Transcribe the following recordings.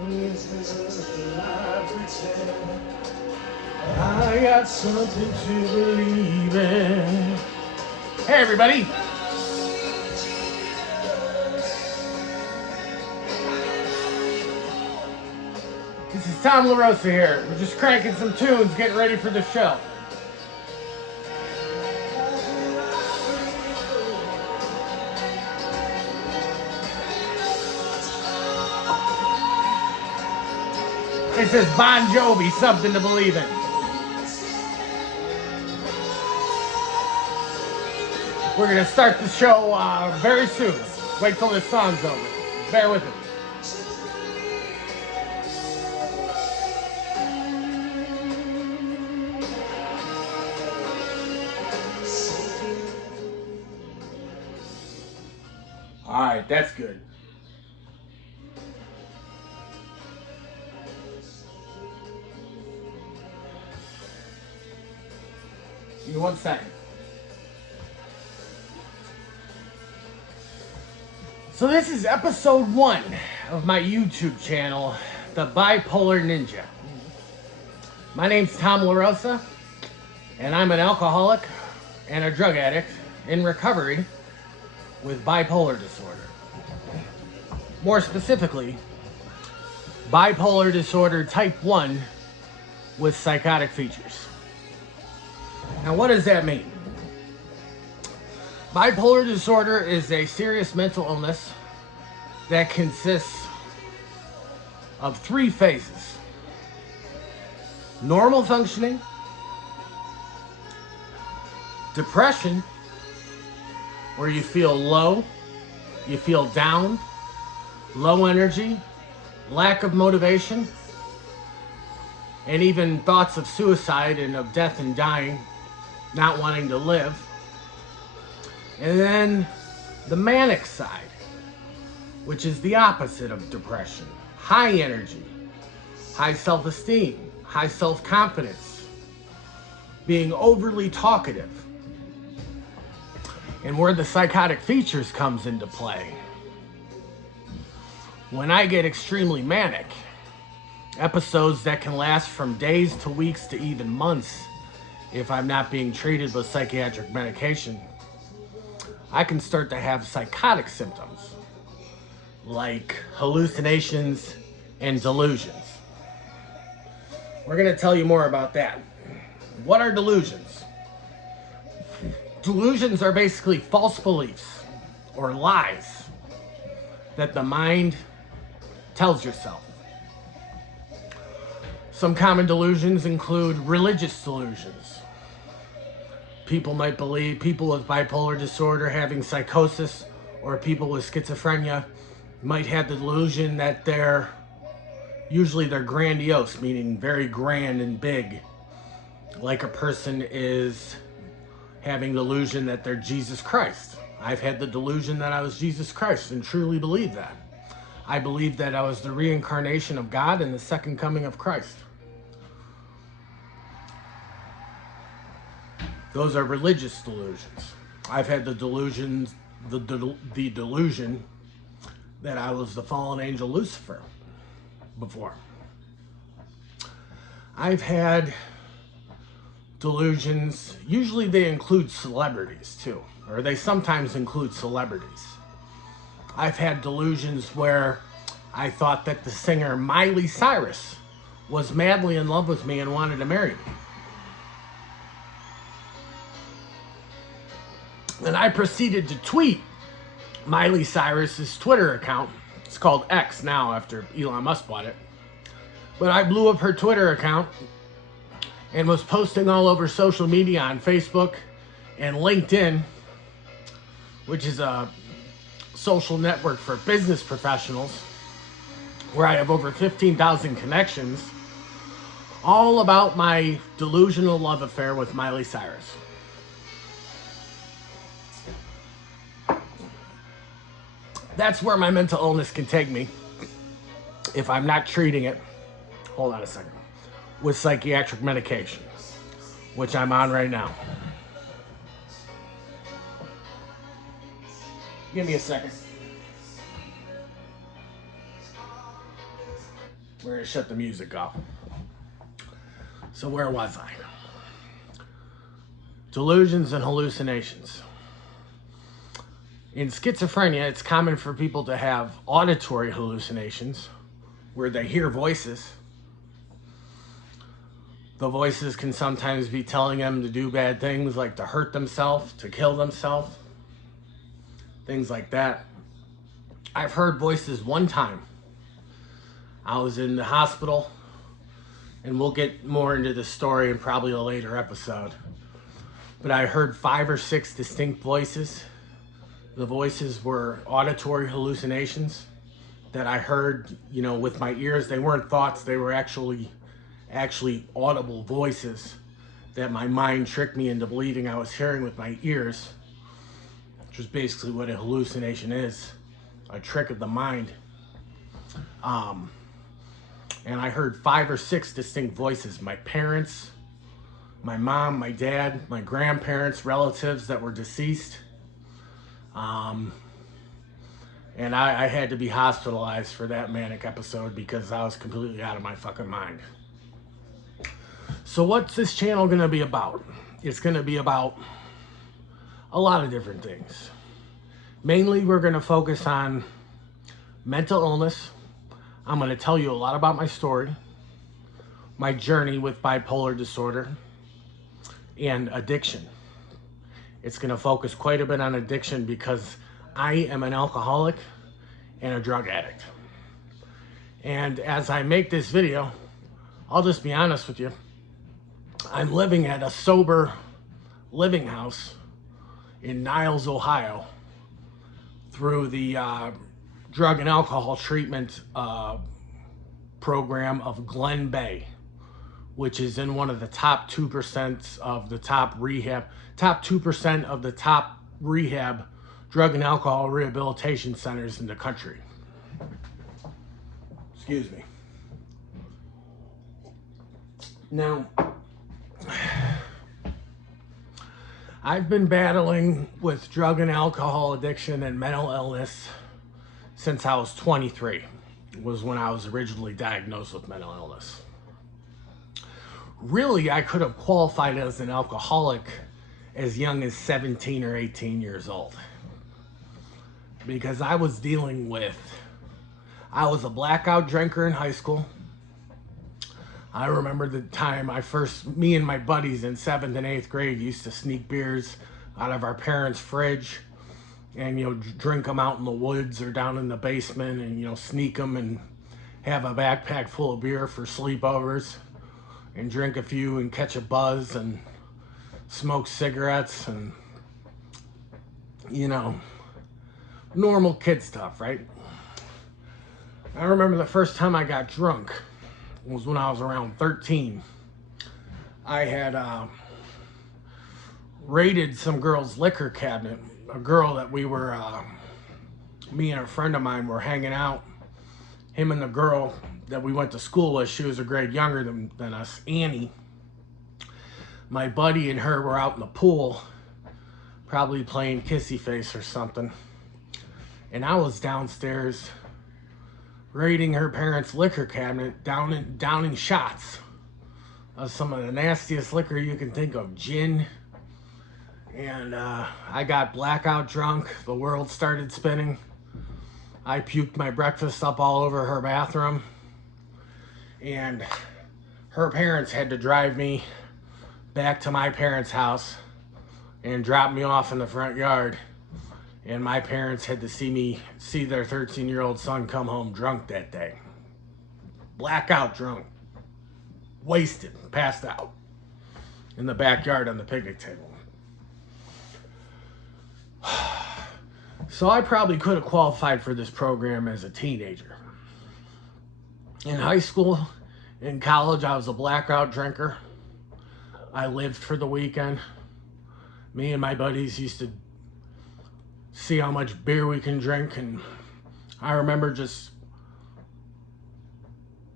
I got something to believe in. Hey, everybody. This is Tom LaRosa here. We're just cranking some tunes, getting ready for the show. This is Bon Jovi, Something to Believe in. We're going to start the show very soon. Wait till this song's over. Bear with it. All right, that's good. Give me 1 second. So this is episode 1 of my YouTube channel, The Bipolar Ninja. My name's Tom LaRosa, and I'm an alcoholic and a drug addict in recovery with bipolar disorder. More specifically, bipolar disorder type 1 with psychotic features. Now, what does that mean? Bipolar disorder is a serious mental illness that consists of 3 phases: normal functioning, depression, where you feel low, you feel down, low energy, lack of motivation, and even thoughts of suicide and of death and dying, not wanting to live. And then the manic side, which is the opposite of depression. High energy, high self-esteem, high self-confidence, being overly talkative. And where the psychotic features comes into play. When I get extremely manic, episodes that can last from days to weeks to even months if I'm not being treated with psychiatric medication, I can start to have psychotic symptoms like hallucinations and delusions. We're going to tell you more about that. What are delusions? Delusions are basically false beliefs or lies that the mind tells yourself. Some common delusions include religious delusions. People might believe, people with bipolar disorder having psychosis or people with schizophrenia might have the delusion that they're grandiose, meaning very grand and big. Like a person is having the delusion that they're Jesus Christ. I've had the delusion that I was Jesus Christ and truly believe that. I believe that I was the reincarnation of God and the second coming of Christ. Those are religious delusions. I've had the delusion that I was the fallen angel Lucifer before. I've had delusions, usually they include celebrities too, or they sometimes include celebrities. I've had delusions where I thought that the singer Miley Cyrus was madly in love with me and wanted to marry me. And I proceeded to tweet Miley Cyrus's Twitter account. It's called X now after Elon Musk bought it. But I blew up her Twitter account and was posting all over social media on Facebook and LinkedIn, which is a social network for business professionals, where I have over 15,000 connections, all about my delusional love affair with Miley Cyrus. That's where my mental illness can take me if I'm not treating it, hold on a second, with psychiatric medication, which I'm on right now. Give me a second. We're going to shut the music off. So where was I? Delusions and hallucinations. In schizophrenia, it's common for people to have auditory hallucinations where they hear voices. The voices can sometimes be telling them to do bad things, like to hurt themselves, to kill themselves, things like that. I've heard voices one time. I was in the hospital, and we'll get more into this story in probably a later episode. But I heard 5 or 6 distinct voices. The voices were auditory hallucinations that I heard, you know, with my ears. They weren't thoughts, they were actually audible voices that my mind tricked me into believing I was hearing with my ears, which is basically what a hallucination is, a trick of the mind. And I heard 5 or 6 distinct voices. My parents, my mom, my dad, my grandparents, relatives that were deceased. And I had to be hospitalized for that manic episode because I was completely out of my fucking mind. So what's this channel going to be about? It's going to be about a lot of different things. Mainly, we're going to focus on mental illness. I'm going to tell you a lot about my story, my journey with bipolar disorder, and addiction. It's going to focus quite a bit on addiction because I am an alcoholic and a drug addict. And as I make this video, I'll just be honest with you. I'm living at a sober living house in Niles, Ohio, through the drug and alcohol treatment program of Glen Bay, which is in one of the top 2% of the top 2% of the top rehab drug and alcohol rehabilitation centers in the country. Excuse me. Now, I've been battling with drug and alcohol addiction and mental illness since I was 23. Was when I was originally diagnosed with mental illness. Really, I could have qualified as an alcoholic as young as 17 or 18 years old. Because I was a blackout drinker in high school. I remember the time me and my buddies in 7th and 8th grade used to sneak beers out of our parents' fridge and, you know, drink them out in the woods or down in the basement and, you know, sneak them and have a backpack full of beer for sleepovers and drink a few and catch a buzz and smoke cigarettes and, you know, normal kid stuff, right? I remember the first time I got drunk was when I was around 13. I had raided some girl's liquor cabinet. A girl that me and a friend of mine were hanging out. Him and the girl that we went to school with, she was a grade younger than us, Annie. My buddy and her were out in the pool, probably playing kissy face or something. And I was downstairs raiding her parents' liquor cabinet, downing shots of some of the nastiest liquor you can think of, gin. And I got blackout drunk. The world started spinning. I puked my breakfast up all over her bathroom. And her parents had to drive me back to my parents' house and drop me off in the front yard. And my parents had to see their 13-year-old son come home drunk that day. Blackout drunk. Wasted. Passed out. In the backyard on the picnic table. So I probably could have qualified for this program as a teenager. In high school, in college, I was a blackout drinker. I lived for the weekend. Me and my buddies used to see how much beer we can drink, and I remember just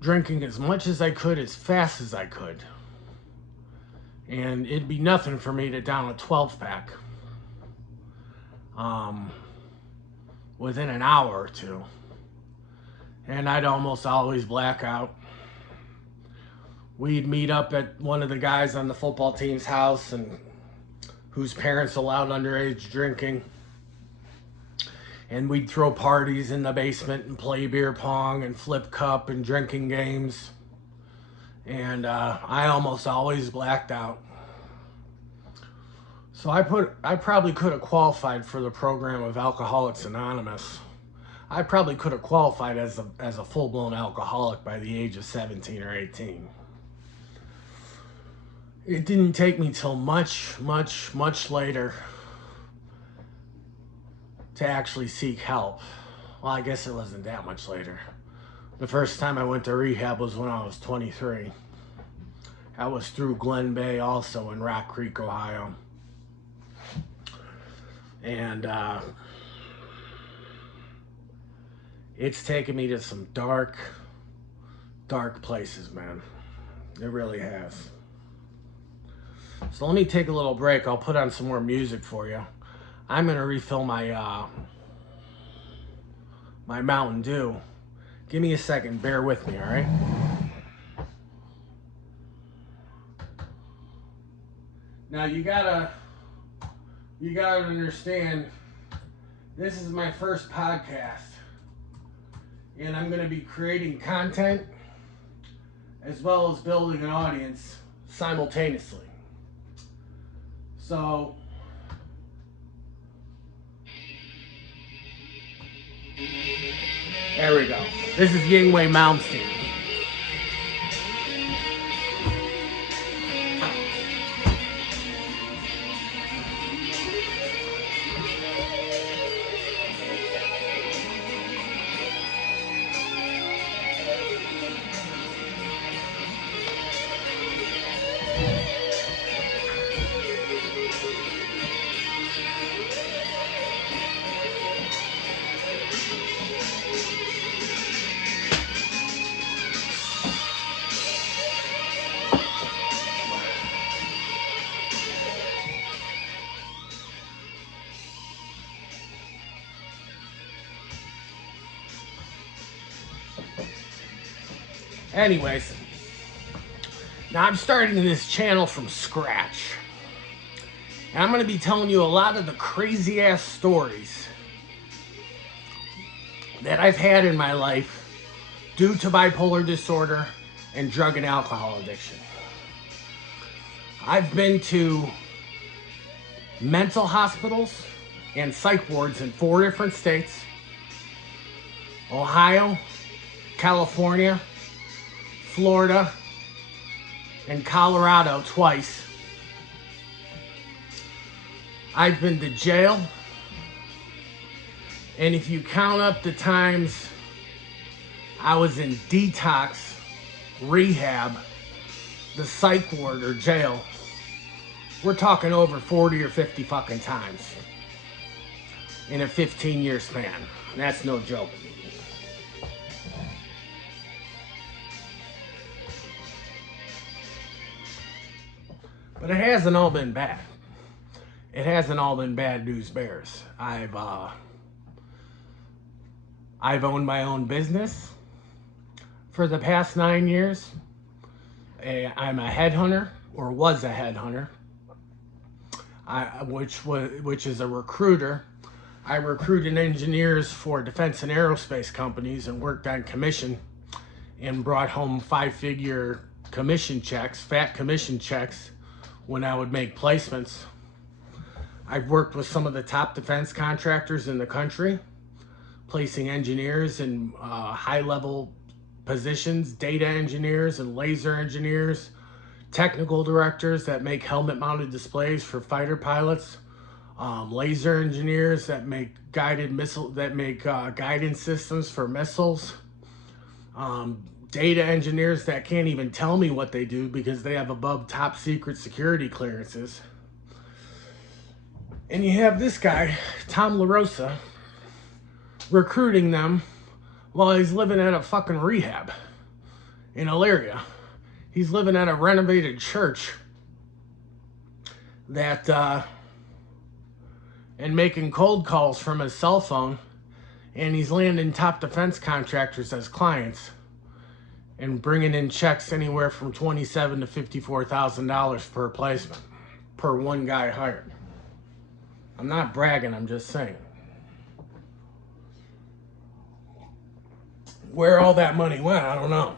drinking as much as I could, as fast as I could. And it'd be nothing for me to down a 12-pack within an hour or two. and I'd almost always black out. We'd meet up at one of the guys on the football team's house and whose parents allowed underage drinking. And we'd throw parties in the basement and play beer pong and flip cup and drinking games. And I almost always blacked out. So I probably could have qualified for the program of Alcoholics Anonymous. I probably could have qualified as a full-blown alcoholic by the age of 17 or 18. It didn't take me till much later to actually seek help. Well, I guess it wasn't that much later. The first time I went to rehab was when I was 23. I was through Glen Bay, also in Rock Creek, Ohio. And it's taken me to some dark places, man. It really has. So let me take a little break. I'll put on some more music for you. I'm gonna refill my my Mountain Dew. Give me a second. Bear with me, all right? Now you gotta understand, this is my first podcast, and I'm gonna be creating content as well as building an audience simultaneously. So there we go. This is Yingwei Malmsteen. Anyways, now I'm starting this channel from scratch. And I'm going to be telling you a lot of the crazy ass stories that I've had in my life due to bipolar disorder and drug and alcohol addiction. I've been to mental hospitals and psych wards in 4 different states: Ohio, California, Florida, and Colorado twice. I've been to jail, and if you count up the times I was in detox, rehab, the psych ward, or jail, we're talking over 40 or 50 fucking times in a 15-year span. That's no joke. But it hasn't all been bad. It hasn't all been bad news bears. I've owned my own business for the past 9 years. I'm a headhunter, or was a headhunter, which is a recruiter. I recruited engineers for defense and aerospace companies and worked on commission and brought home 5-figure commission checks, fat commission checks, when I would make placements. I've worked with some of the top defense contractors in the country, placing engineers in high-level positions, data engineers and laser engineers, technical directors that make helmet-mounted displays for fighter pilots, laser engineers that make guidance systems for missiles, data engineers that can't even tell me what they do because they have above top secret security clearances. And you have this guy, Tom LaRosa, recruiting them while he's living at a fucking rehab in Elyria. He's living at a renovated church and making cold calls from his cell phone And he's landing top defense contractors as clients and bringing in checks anywhere from $27,000 to $54,000 per placement, per one guy hired. I'm not bragging, I'm just saying. Where all that money went, I don't know.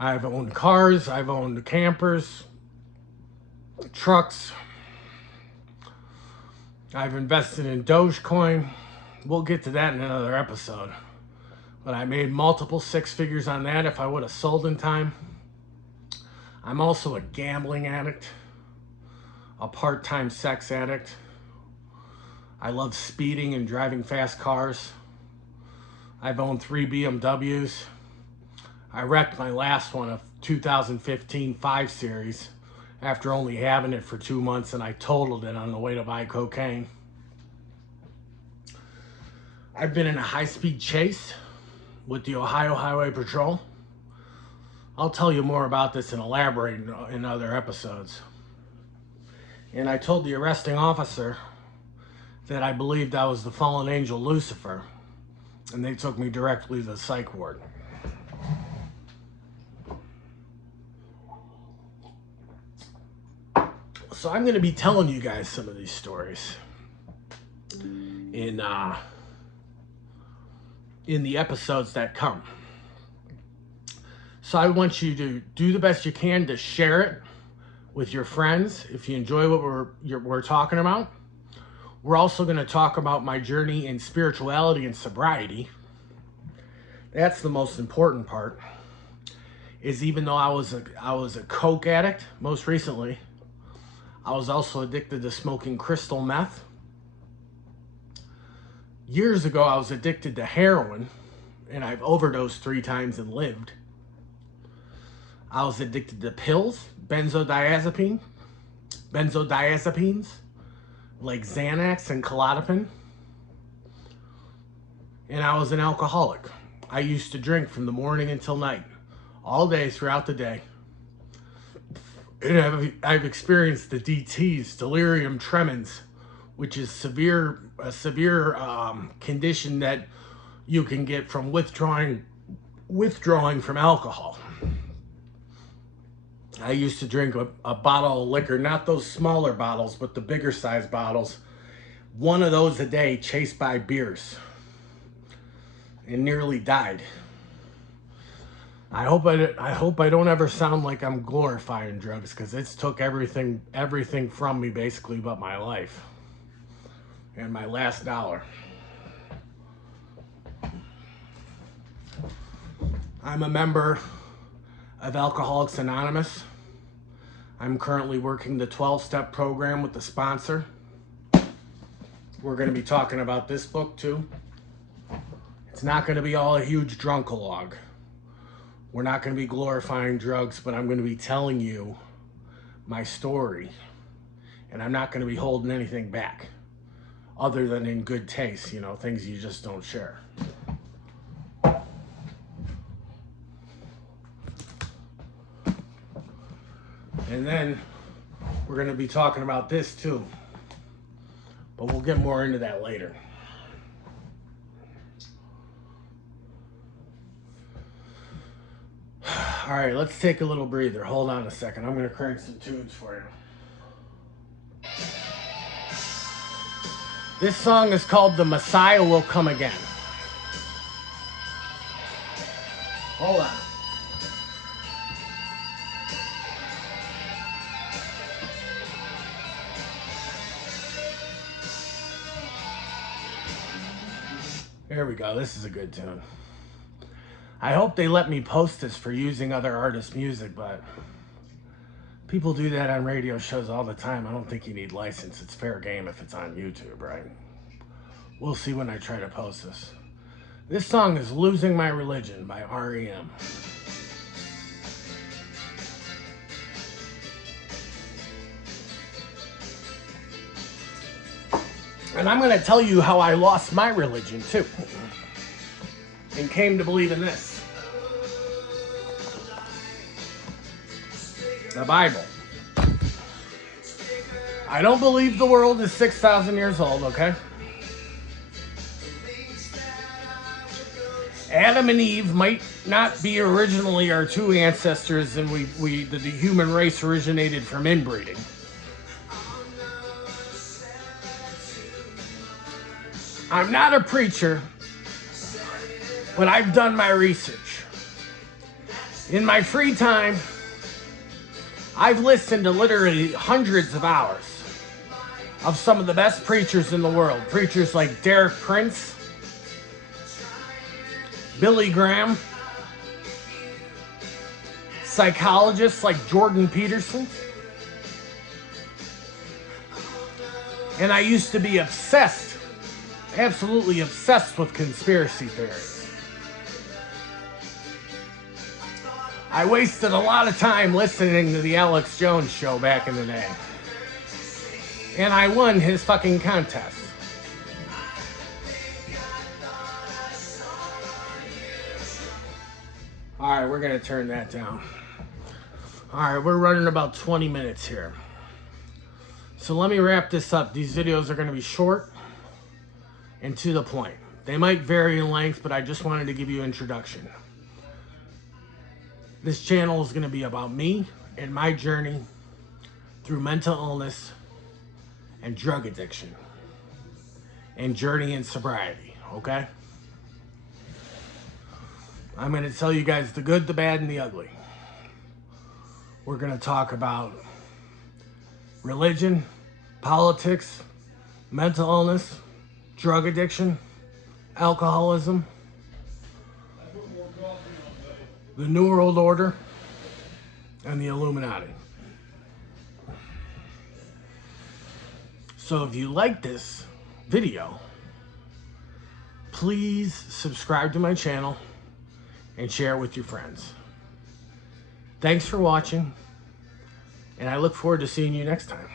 I've owned cars, I've owned campers, trucks. I've invested in Dogecoin. We'll get to that in another episode. But I made multiple six figures on that if I would have sold in time. I'm also a gambling addict, a part-time sex addict. I love speeding and driving fast cars. I've owned 3 BMWs. I wrecked my last one, a 2015 5 Series, after only having it for 2 months, and I totaled it on the way to buy cocaine. I've been in a high-speed chase with the Ohio Highway Patrol. I'll tell you more about this and elaborate in other episodes. And I told the arresting officer that I believed I was the fallen angel Lucifer, and they took me directly to the psych ward. So I'm going to be telling you guys some of these stories in the episodes that come. So I want you to do the best you can to share it with your friends if you enjoy what we're talking about. We're also going to talk about my journey in spirituality and sobriety. That's the most important part. Is even though I was a coke addict most recently, I was also addicted to smoking crystal meth. Years ago, I was addicted to heroin, and I've overdosed 3 times and lived. I was addicted to pills, benzodiazepines, like Xanax and Klonopin. And I was an alcoholic. I used to drink from the morning until night, all day throughout the day. And I've experienced the DTs, delirium tremens, which is a severe condition that you can get from withdrawing from alcohol. I used to drink a bottle of liquor, not those smaller bottles, but the bigger size bottles. One of those a day, chased by beers, and nearly died. I hope I don't ever sound like I'm glorifying drugs, because it's took everything from me basically but my life and my last dollar. I'm a member of Alcoholics Anonymous. I'm currently working the 12-step program with the sponsor. We're going to be talking about this book too. It's not going to be all a huge drunkalogue. We're not going to be glorifying drugs, but I'm going to be telling you my story. And I'm not going to be holding anything back other than in good taste, things you just don't share. And then we're going to be talking about this too, but we'll get more into that later. All right, let's take a little breather. Hold on a second. I'm going to crank some tunes for you. This song is called The Messiah Will Come Again. Hold on. Here we go. This is a good tune. I hope they let me post this for using other artists' music, but people do that on radio shows all the time. I don't think you need license. It's fair game if it's on YouTube, right? We'll see when I try to post this. This song is Losing My Religion by R.E.M. And I'm going to tell you how I lost my religion, too, and came to believe in this. The Bible. I don't believe the world is 6,000 years old, okay? Adam and Eve might not be originally our two ancestors, and the human race originated from inbreeding. I'm not a preacher, but I've done my research. In my free time, I've listened to literally hundreds of hours of some of the best preachers in the world. Preachers like Derek Prince, Billy Graham, psychologists like Jordan Peterson. And I used to be obsessed, absolutely obsessed with conspiracy theories. I wasted a lot of time listening to the Alex Jones show back in the day. And I won his fucking contest. Alright, we're going to turn that down. Alright, we're running about 20 minutes here. So let me wrap this up. These videos are going to be short and to the point. They might vary in length, but I just wanted to give you an introduction. This channel is going to be about me and my journey through mental illness and drug addiction and journey in sobriety, okay? I'm going to tell you guys the good, the bad, and the ugly. We're going to talk about religion, politics, mental illness, drug addiction, alcoholism, the New World Order, and the Illuminati. So if you like this video, please subscribe to my channel and share it with your friends. Thanks for watching, and I look forward to seeing you next time.